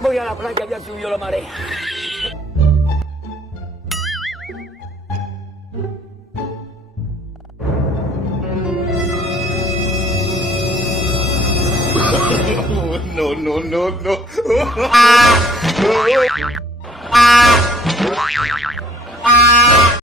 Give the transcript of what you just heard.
Voy a la playa, ya subió la marea. No, no, no, no.